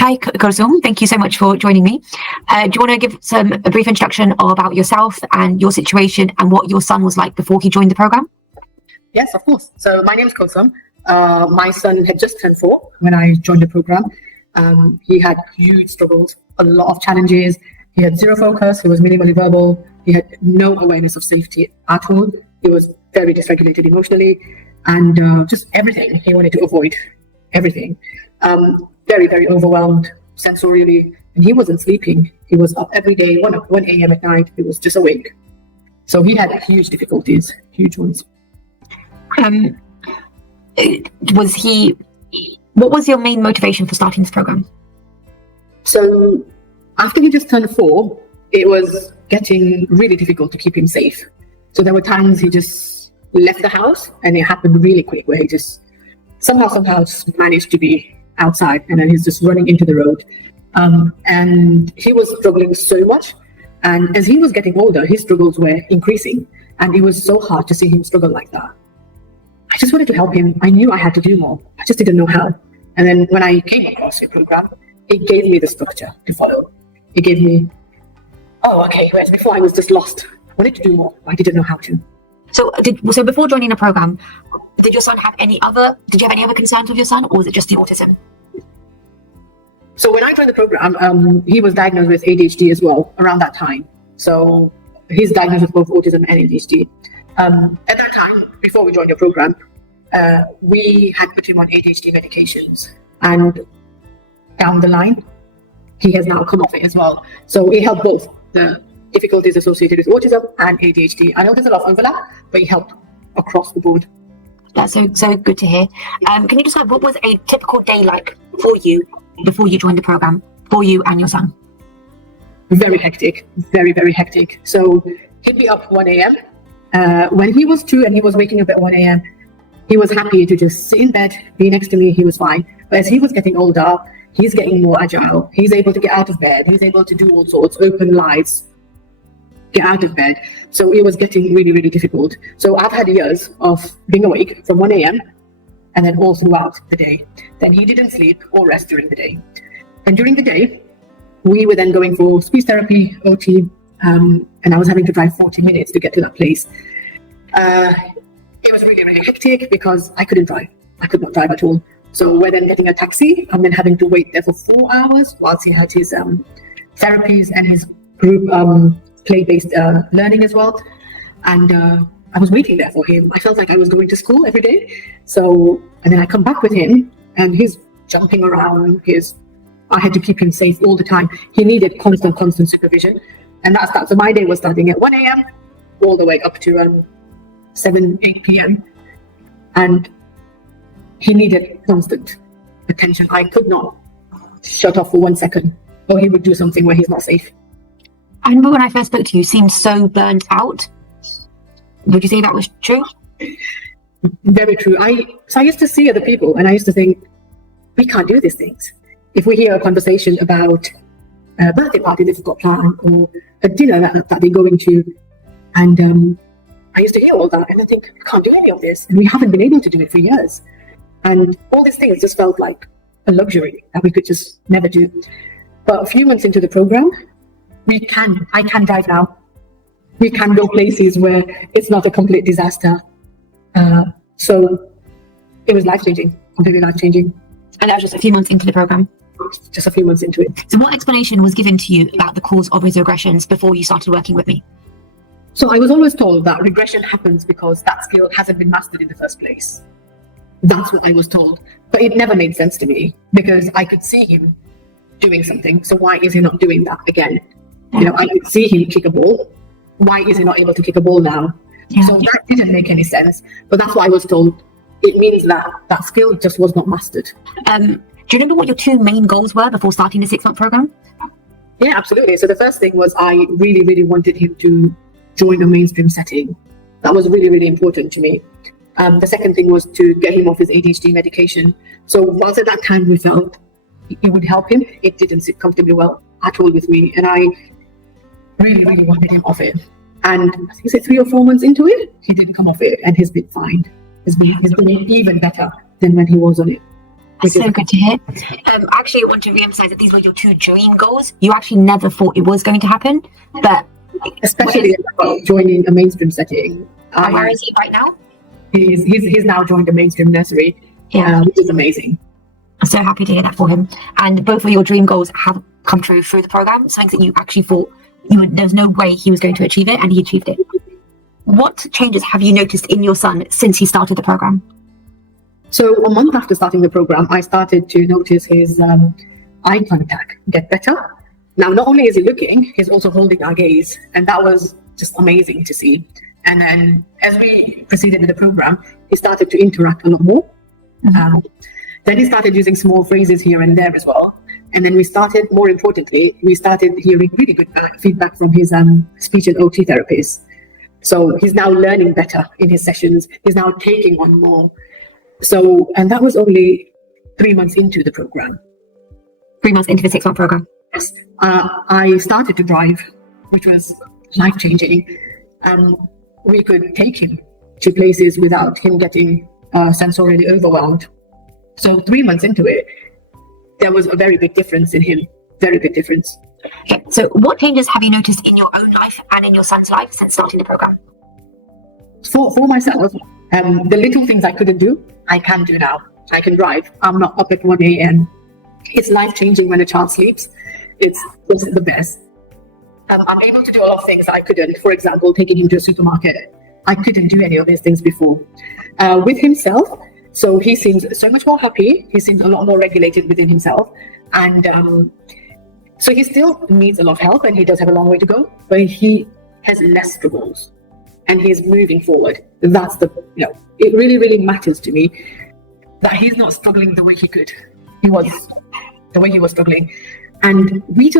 Hi, Kulsum. Thank you so much for joining me. Do you want to give a brief introduction about yourself and your situation and what your son was like before he joined the program? Yes, of course. So my name is Kulsum. My son had just turned 4 when I joined the program. He had huge struggles, a lot of challenges. He had zero focus. He was minimally verbal. He had no awareness of safety at all. He was very dysregulated emotionally, and just everything he wanted to avoid. Everything. Very, very overwhelmed sensorially, and he wasn't sleeping. He was up every day, 1 a.m. at night. He was just awake. So he had huge difficulties, huge ones. What was your main motivation for starting this program? So after he just turned 4, it was getting really difficult to keep him safe. So there were times he just left the house, and it happened really quick, where he just somehow just managed to be outside, and then he's just running into the road. And he was struggling so much. And as he was getting older, his struggles were increasing, and it was so hard to see him struggle like that. I just wanted to help him. I knew I had to do more. I just didn't know how. And then when I came across your program, it gave me the structure to follow. It gave me, whereas before I was just lost. I wanted to do more. I didn't know how to. So before joining the program, did you have any other concerns with your son, or was it just the autism? So when I joined the program, he was diagnosed with ADHD as well around that time. So he's diagnosed with both autism and ADHD. At that time, before we joined your program, we had put him on ADHD medications, and down the line, he has now come off it as well. So it helped both the difficulties associated with autism and ADHD. I know there's a lot of overlap, but it helped across the board. That's so good to hear. Can you describe what was a typical day like for you before you joined the program, for you and your son? Very hectic, very, very hectic. So he'd be up 1 a.m. When he was 2 and he was waking up at 1 a.m., he was happy to just sit in bed, be next to me, he was fine. But as he was getting older, he's getting more agile. He's able to get out of bed. He's able to do all sorts, open lights, get out of bed. So it was getting really, really difficult. So I've had years of being awake from 1 a.m. and then all throughout the day. Then he didn't sleep or rest during the day. And during the day, we were then going for speech therapy, OT, and I was having to drive 40 minutes to get to that place. It was really, really hectic because I couldn't drive. I could not drive at all. So we're then getting a taxi and then having to wait there for 4 hours whilst he had his therapies and his group play-based learning as well. And I was waiting there for him. I felt like I was going to school every day. So, and then I come back with him and he's jumping around. I had to keep him safe all the time. He needed constant supervision. And that's that. So my day was starting at 1 a.m. all the way up to 8 p.m. And he needed constant attention. I could not shut off for 1 second, or he would do something where he's not safe. I remember when I first spoke to you, you seemed so burnt out. Would you say that was true? Very true. I used to see other people and I used to think, we can't do these things. If we hear a conversation about a birthday party they've got planned or a dinner that they're going to, and I used to hear all that and I think, we can't do any of this. And we haven't been able to do it for years. And all these things just felt like a luxury that we could just never do. But a few months into the program, I can drive now. We can go places where it's not a complete disaster. So it was life-changing, completely life-changing. And that was just a few months into the program? Just a few months into it. So what explanation was given to you about the cause of his regressions before you started working with me? So I was always told that regression happens because that skill hasn't been mastered in the first place. That's what I was told. But it never made sense to me because I could see him doing something. So why is he not doing that again? You know, I could see him kick a ball. Why is he not able to kick a ball now? Yeah. So that didn't make any sense. But that's what I was told. It means that skill just was not mastered. Do you remember what your 2 main goals were before starting the 6-month program? Yeah, absolutely. So the first thing was I really, really wanted him to join a mainstream setting. That was really, really important to me. The second thing was to get him off his ADHD medication. So whilst at that time we felt it would help him, it didn't sit comfortably well at all with me. And I really, really wanted him off it. And I think it's 3 or 4 months into it, he didn't come off it and he's been fine. He's been even better than when he was on it. That's so good to hear. Actually, I want to re-emphasize that these were your two dream goals. You actually never thought it was going to happen, but especially about joining a mainstream setting. Where is he right now? He's now joined a mainstream nursery, which is amazing. I'm so happy to hear that for him. And both of your dream goals have come true through the program, something that you actually thought there's no way he was going to achieve it, and he achieved it. What changes have you noticed in your son since he started the program? So a month after starting the program, I started to notice his eye contact get better. Now, not only is he looking, he's also holding our gaze, and that was just amazing to see. And then as we proceeded with the program, he started to interact a lot more. Then he started using small phrases here and there as well. And then more importantly, we started hearing really good feedback from his speech and OT therapists. So he's now learning better in his sessions. He's now taking on more. And that was only 3 months into the program. 3 months into the 6-month program. Yes. I started to drive, which was life-changing. We could take him to places without him getting sensorially overwhelmed. So 3 months into it, there was a very big difference in him. Very big difference. Okay, so what changes have you noticed in your own life and in your son's life since starting the program? For myself, the little things I couldn't do, I can do now. I can drive. I'm not up at 1 a.m. It's life-changing when a child sleeps. It's the best. I'm able to do a lot of things I couldn't. For example, taking him to a supermarket. I couldn't do any of these things before. With himself, so he seems so much more happy. He seems a lot more regulated within himself. And so he still needs a lot of help, and he does have a long way to go, but he has less struggles and he's moving forward. That's it really, really matters to me that he's not struggling the way the way he was struggling. And it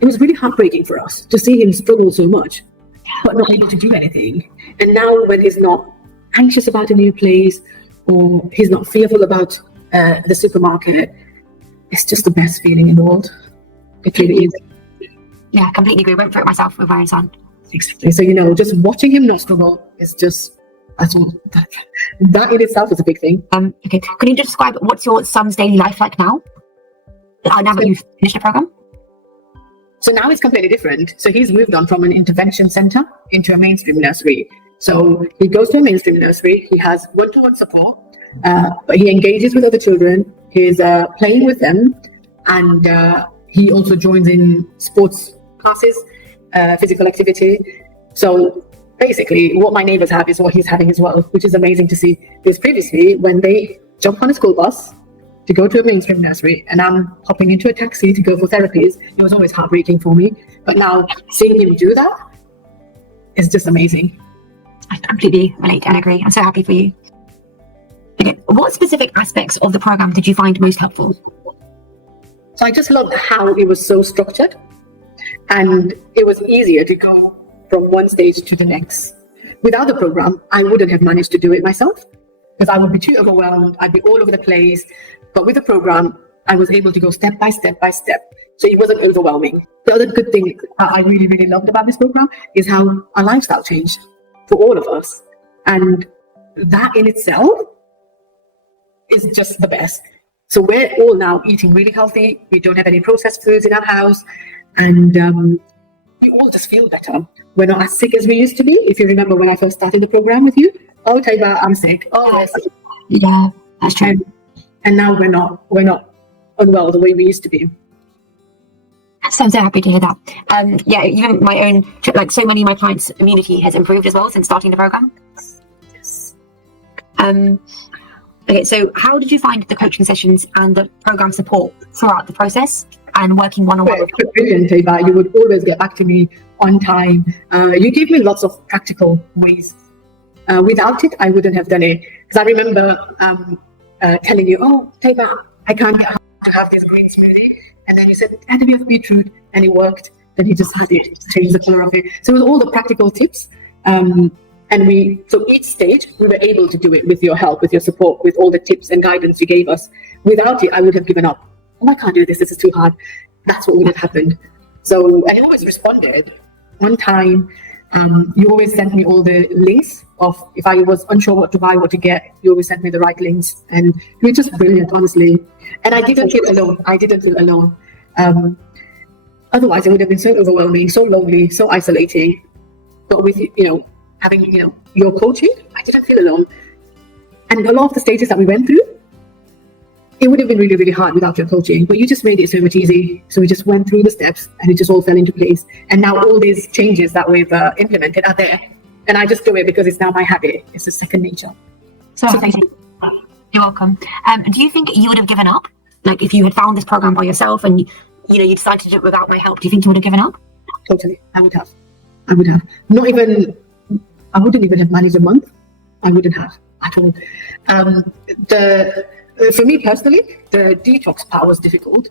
was really heartbreaking for us to see him struggle so much, but not able to do anything. And now when he's not anxious about a new place, or he's not fearful about the supermarket, it's just the best feeling in the world. It really is. Yeah, completely agree. Went through it myself with my own son. Exactly. So, just watching him not struggle is just, that in itself is a big thing. Okay. Can you describe what's your son's daily life like now? Now that you've finished the program? So now it's completely different. So he's moved on from an intervention center into a mainstream nursery. So he goes to a mainstream nursery. He has one-to-one support, but he engages with other children. He's playing with them, and he also joins in sports classes, physical activity. So basically, what my neighbors have is what he's having as well, which is amazing to see. Because previously, when they jump on a school bus to go to a mainstream nursery, and I'm hopping into a taxi to go for therapies, it was always heartbreaking for me. But now seeing him do that is just amazing. I completely relate and agree. I'm so happy for you. Okay, what specific aspects of the program did you find most helpful? So I just loved how it was so structured, and it was easier to go from one stage to the next. Without the program, I wouldn't have managed to do it myself, because I would be too overwhelmed. I'd be all over the place. But with the program, I was able to go step by step by step. So it wasn't overwhelming. The other good thing I really, really loved about this program is how our lifestyle changed for all of us. And that in itself is just the best. So we're all now eating really healthy. We don't have any processed foods in our house. And we all just feel better. We're not as sick as we used to be. If you remember when I first started the program with you, oh, Taiba, I'm sick. Oh, yes. Yeah, that's true. And now we're not unwell the way we used to be. So I'm so happy to hear that. Yeah, even my own, like so many of my clients' immunity has improved as well since starting the program. Yes. Okay, so how did you find the coaching sessions and the program support throughout the process and working one-on-one with people? Brilliant, Eva. You would always get back to me on time. You gave me lots of practical ways. Without it, I wouldn't have done it. Because I remember telling you, oh, Taiba, I can't have this green smoothie. And then you said, add a bit of beetroot, and it worked. Then he just had it, changed the color of it. So it was all the practical tips. So each stage, we were able to do it with your help, with your support, with all the tips and guidance you gave us. Without it, I would have given up. Oh, I can't do this. This is too hard. That's what would have happened. So, and he always responded on time. You always sent me all the links of if I was unsure what to buy, what to get. You always sent me the right links, and you were just brilliant, honestly. And I didn't feel alone. Otherwise, it would have been so overwhelming, so lonely, so isolating. But with having your coaching, I didn't feel alone. And a lot of the stages that we went through, it would have been really, really hard without your coaching, but you just made it so much easy. So we just went through the steps and it just all fell into place. And now all these changes that we've implemented are there. And I just do it because it's now my habit. It's a second nature. So thank you. You're welcome. Do you think you would have given up? Like if you had found this program by yourself and you decided to do it without my help, do you think you would have given up? Totally. I would have. I wouldn't even have managed a month. I wouldn't have at all. For me personally, the detox part was difficult,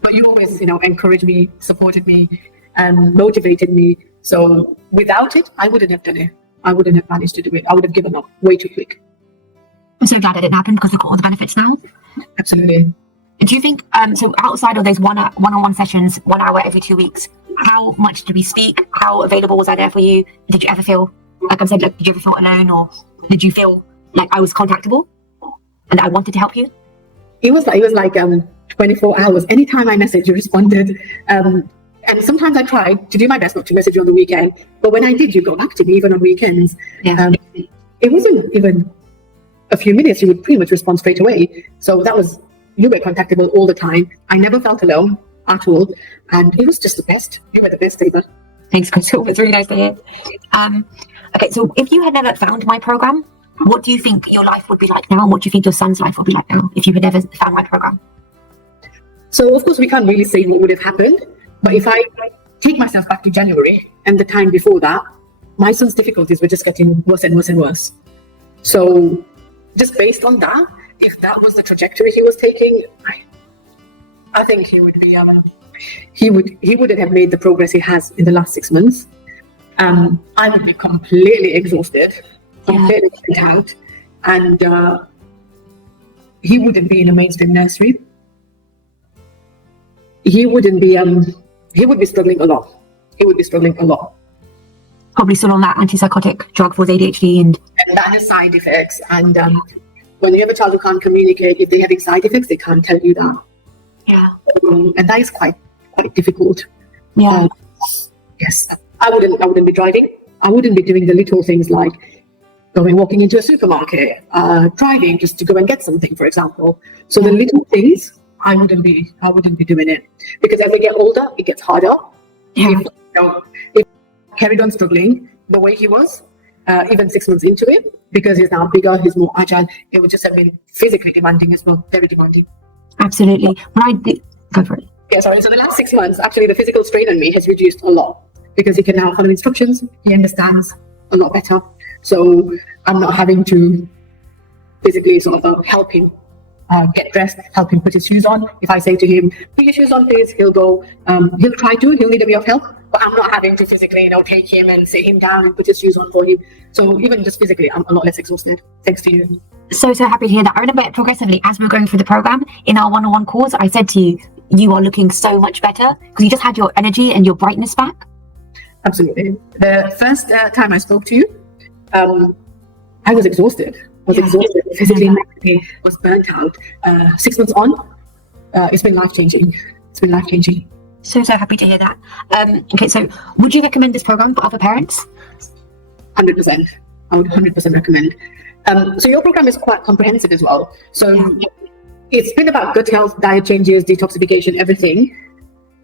but you always, encouraged me, supported me, and motivated me. So without it, I wouldn't have done it. I wouldn't have managed to do it. I would have given up way too quick. I'm so glad it didn't happen because look at all the benefits now. Absolutely. Do you think, so outside of those one-on-one sessions, 1 hour every 2 weeks, how much did we speak? How available was I there for you? Did you ever feel, like I said, did you ever feel alone, or did you feel like I was contactable and I wanted to help you? It was like 24 hours. Anytime I messaged, you responded. And sometimes I tried to do my best not to message you on the weekend. But when I did, you got back to me, even on weekends. Yeah. It wasn't even a few minutes. You would pretty much respond straight away. So you were contactable all the time. I never felt alone at all. And it was just the best. You were the best, Ava. Thanks, Kulsum. It's really nice to hear. Okay, so if you had never found my program, what do you think your life would be like now? And what do you think your son's life would be like now if you had never found my program? So, of course, we can't really say what would have happened. But if I take myself back to January and the time before that, my son's difficulties were just getting worse and worse and worse. So just based on that, if that was the trajectory he was taking, I think he would be he wouldn't have made the progress he has in the last 6 months. I would be completely exhausted, completely burnt out, and he wouldn't be in a mainstream nursery. He would be struggling a lot. Probably still on that antipsychotic drug for his ADHD and that has side effects. And when you have a child who can't communicate, if they're having side effects, they can't tell you that. Yeah. And that is quite difficult. Yeah. Yes. I wouldn't be driving. I wouldn't be doing the little things like walking into a supermarket, driving just to go and get something, for example. So the little things, I wouldn't be doing it, because as they get older, it gets harder. Yeah. If carried on struggling the way he was, even 6 months into it, because he's now bigger, he's more agile, it would just have been physically demanding as well, very demanding. Absolutely. Go for it. Yeah, sorry. So the last 6 months, actually, the physical strain on me has reduced a lot, because he can now follow instructions. He understands a lot better. So I'm not having to physically sort of help him get dressed, help him put his shoes on. If I say to him, put your shoes on, please, he'll go. He'll try to. He'll need a bit of help, but I'm not having to physically, take him and sit him down and put his shoes on for him. So even just physically, I'm a lot less exhausted, thanks to you. So happy to hear that. I remember progressively, as we were going through the program, in our one-on-one calls, I said to you, you are looking so much better because you just had your energy and your brightness back. Absolutely. The first time I spoke to you, I was exhausted. Exhausted physically, mentally, was burnt out. 6 months on, it's been life-changing. So happy to hear that. Okay, so would you recommend this program for other parents? 100%. I would 100% recommend. So your program is quite comprehensive as well. So it's been about gut health, diet changes, detoxification, everything.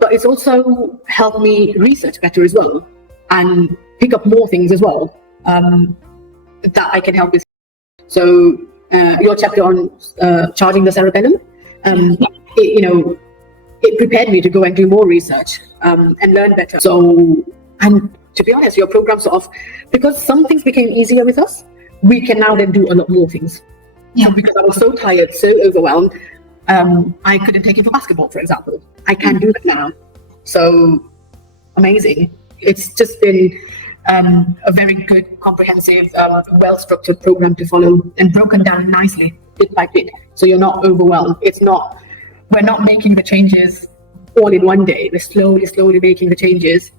But it's also helped me research better as well and pick up more things as well that I can help with. So your chapter on charging the cerebellum, it prepared me to go and do more research and learn better. So, and to be honest, your program because some things became easier with us, we can now then do a lot more things. So because I was so tired, so overwhelmed, I couldn't take him for basketball, for example. I can do that now. So amazing. It's just been a very good, comprehensive, well-structured program to follow and broken down nicely, bit by bit. So you're not overwhelmed. We're not making the changes all in one day. We're slowly making the changes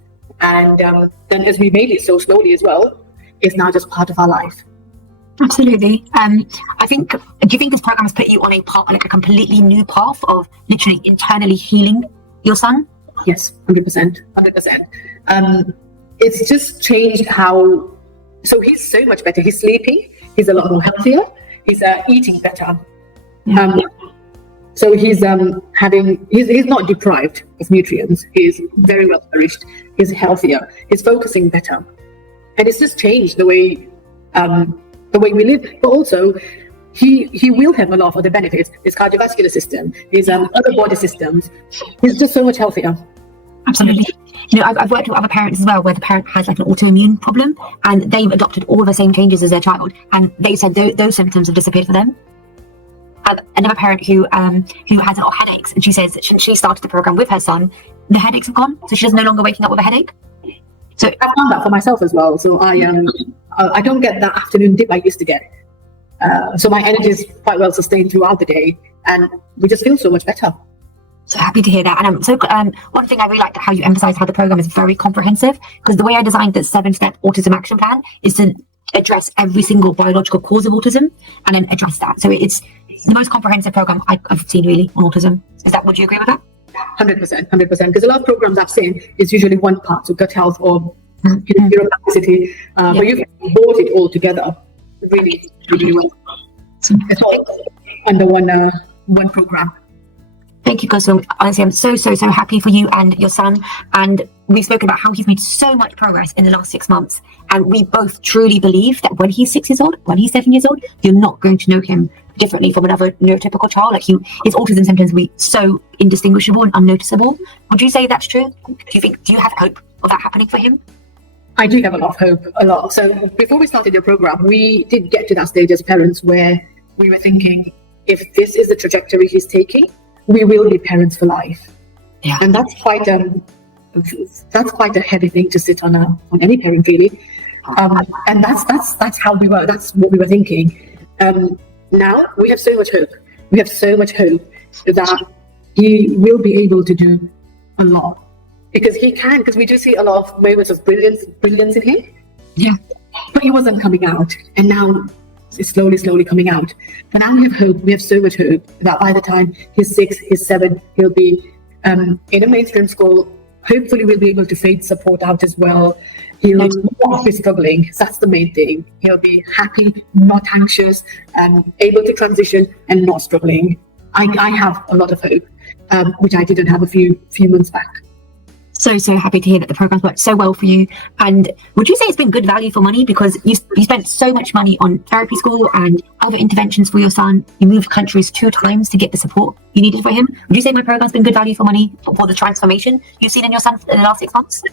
And then as we made it so slowly as well, it's now just part of our life. Absolutely. I think, do you think this program has put you on a path, like a completely new path of literally internally healing your son? Yes, 100%. It's just changed how, so he's so much better. He's sleeping, he's a lot more healthier, he's eating better. So he's he's not deprived of nutrients. He's very well nourished. He's healthier. He's focusing better, and it's just changed the way we live. But also, he will have a lot of other benefits. His cardiovascular system, his other body systems. He's just so much healthier. Absolutely. You know, I've worked with other parents as well, where the parent has like an autoimmune problem, and they've adopted all the same changes as their child, and they said those symptoms have disappeared for them. Another parent who has a lot of headaches, and she says that since she started the program with her son, the headaches have gone, so she's no longer waking up with a headache. So I've found that for myself as well. So I don't get that afternoon dip I used to get. So my energy is quite well sustained throughout the day, and we just feel so much better. So happy to hear that. And I'm so one thing I really like how you emphasize how the program is very comprehensive, because the way I designed the 7-step Autism Action Plan is to address every single biological cause of autism and then address that. So it's the most comprehensive program I've seen really on autism. Would you agree with that? 100%. Because a lot of programs I've seen is usually one part, so gut health or neuroplasticity, but you've brought it all together really, really well. It's all under one program. Thank you, Kulsum. Honestly, I'm so happy for you and your son. And we've spoken about how he's made so much progress in the last 6 months. And we both truly believe that when he's 6 years old, when he's 7 years old, you're not going to know him differently from another neurotypical child. Like his autism symptoms will be so indistinguishable and unnoticeable. Would you say that's true? Do you have hope of that happening for him? I do have a lot of hope, a lot. So before we started the program, we did get to that stage as parents where we were thinking, if this is the trajectory he's taking, we will be parents for life. Yeah. And that's quite a heavy thing to sit on any parent really. And that's how we were. That's what we were thinking. Now we have so much hope. We have so much hope that he will be able to do a lot, because he can. Because we do see a lot of moments of brilliance in him. Yeah. But he wasn't coming out, and now it's slowly coming out. But now we have hope. We have so much hope that by the time he's 6, he's 7, he'll be in a mainstream school. Hopefully, we'll be able to fade support out as well. He'll not be struggling. That's the main thing. He'll be happy, not anxious, and able to transition and not struggling. I have a lot of hope, which I didn't have a few months back. So happy to hear that the program's worked so well for you. And would you say it's been good value for money, because you spent so much money on therapy school and other interventions for your son? You moved countries 2 times to get the support you needed for him. Would you say my program's been good value for money for the transformation you've seen in your son in the last 6 months?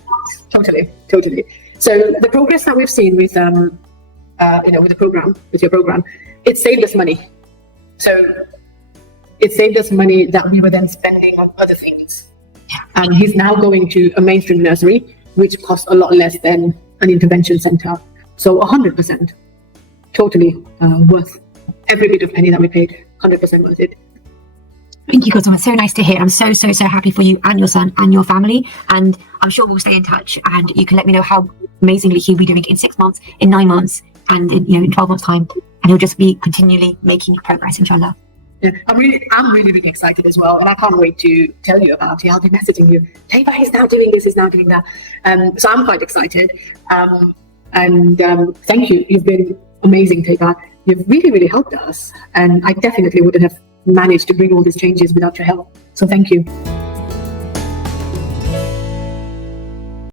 Totally. So the progress that we've seen with with your program, it saved us money. So it saved us money that we were then spending on other things. And he's now going to a mainstream nursery, which costs a lot less than an intervention center. So 100%, totally worth every bit of penny that we paid. 100% worth it. Thank you, Kulsum. It's so nice to hear. I'm so happy for you and your son and your family. And I'm sure we'll stay in touch, and you can let me know how amazingly he'll be doing in 6 months, in 9 months, and in 12 months' time. And he'll just be continually making progress, inshallah. Yeah, I'm really excited as well, and I can't wait to tell you about it. I'll be messaging you, Taiba, he's now doing this, he's now doing that. So I'm quite excited. And thank you. You've been amazing, Taiba. You've really helped us, and I definitely wouldn't have managed to bring all these changes without your help. So thank you.